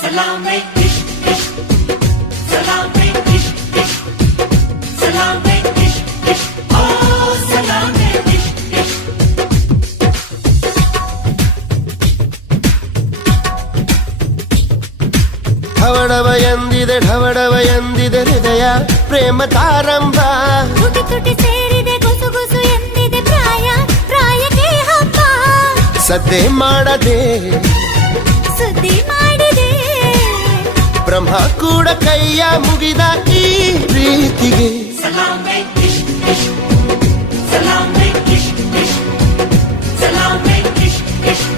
ಸಲಾಮೆ ಇಶ್ ಇಶ್ ಸಲಾಮೆ ಇಶ್ ಇಶ್ ಸಲಾಮೆ ಇಶ್ ಇಶ್ ಓ ಸಲಾಮೆ ಇಶ್ ಇಶ್ ಢವಡವ ಎಂದಿದೆ ಹೃದಯ ಪ್ರೇಮ ತಾರಂಭ ತುಟಿ ತುಟಿ ಸೇರಿದೆ ಗುಸು ಗುಸು ಎಂದಿದೆ ಪ್ರಾಯ ಪ್ರಾಯಕ್ಕೆ ಹಬ್ಬ ಸದ್ದೆ ಮಾಡದೆ ಸುದ್ದಿ ಮಾಡಿದೆ ಬ್ರಹ್ಮ ಕೂಡ ಕೈಯ ಮುಗಿದ ಈ ಪ್ರೀತಿಗೆ ಸಲಾಮೆ ಇಶ್ ಇಶ್ ಸಲಾಮೆ ಇಶ್ ಇಶ್